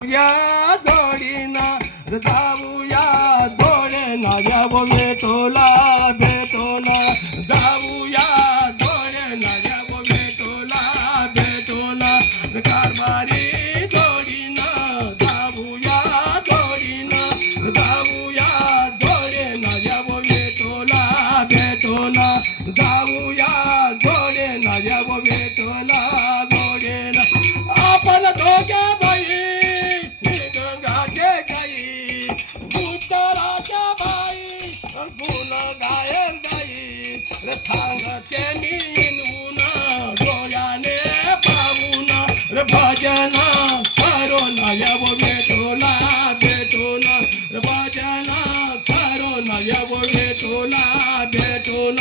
या जोडीना जाऊया जोडे ना जब भेटोला भेटोला जाऊया जोडे ना जब भेटोला भेटोला कारभारी जोडीना जाऊया जोडीना. जाऊया जोडे ना जब भेटोला जाऊ विचाराच्या बाई गुण गायल गाई सांगते मी इनवून डोळ्याने पाहून. भजन करून यव भेटोला भेटून. भजन करून यव भेटोला भेटून.